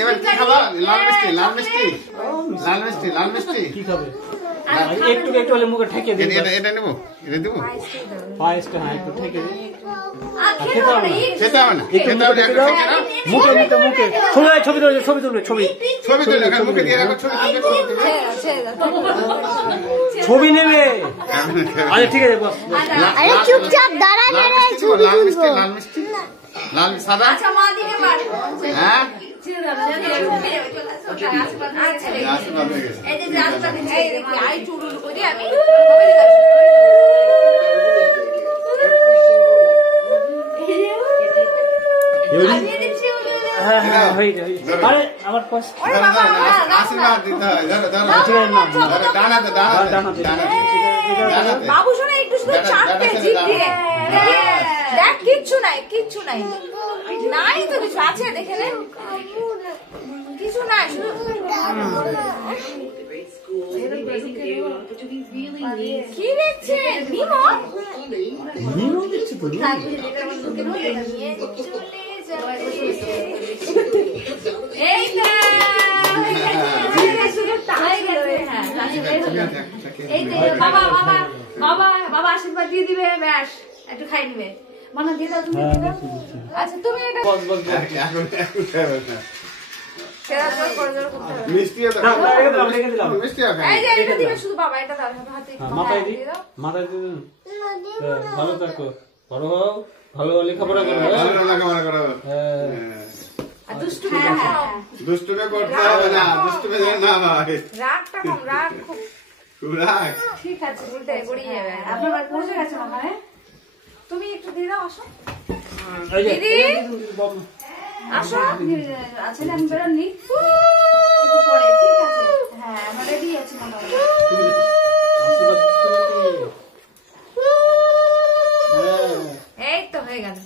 এবার কি খাবা? লাল মিষ্টি, লাল মিষ্টি, লাল মিষ্টি, লাল মিষ্টি কি খাবে? একটু একটু হলে মুখে ঠেকে দিই। এটা নেবো, এটা দেবো। পায়েসটা হ্যাঁ একটু ঠেকে দিই। খেতে হবে না, খেতে হবে না, খেতে হবে না, ঠেকে না। মুখে মুখে মুখে ছবি তুলবে, ছবি তুলবে, ছবি ছবি তুলে এখানে মুখে দিয়ে রাখো, ছবি তুলবে। ছবি নেবে। আচ্ছা ঠিক আছে বস। আরে চুপচাপ দাঁড়া না রে, ছবি লাল মিষ্টি, তুলবো। লাল মিষ্টি, লাল সাদা। আচ্ছা মা দিকে পার হ্যাঁ আশীর্বাদ হয়ে গেছে এই যে আশীর্বাদ দিচ্ছি এই দেখি আই চুরুল করি আমি হ্যাঁ হয়ে যাবে। আরে আমার পাশ আশীর্বাদ দিতে হয়। ধরো ধরো, ডানাতে ডানাতে। বাবু শোনা একটু শুধু চাপতে জিভ দিয়ে দেখ কিচ্ছু নাই নাই তো কিছু আছে দেখে নে কিছু নাই শুধু কি দেখছেন নিমো দিচ্ছি তো এই না বাবা আশীর্বাদ দিয়ে দিবে ব্যাস একটু খাই নিবে মানা দিয়ে দাও তুমি আচ্ছা তুমি এটা শুধু বাবা এটা দাও হাতে মাথায় দিই, মাথায় দিই। ভালো থাকো, বড় হও, ভালো লেখাপড়া করো। দুষ্টুমে করতে হবে না, দুষ্টুমে না ভাই। রাগটা কম রাগ খুব রাগ ঠিক আছে উল্টে গড়িয়ে যাবে আপনার বাড়ি পৌঁছে গেছে ওখানে তুমি একটু দিয়ে দাও আসো দিদি আসো আছে না আমি বেরোননি একটু পরে ঠিক আছে হ্যাঁ আমরা রেডি আছি মোটামুটি এই তো হয়ে গেল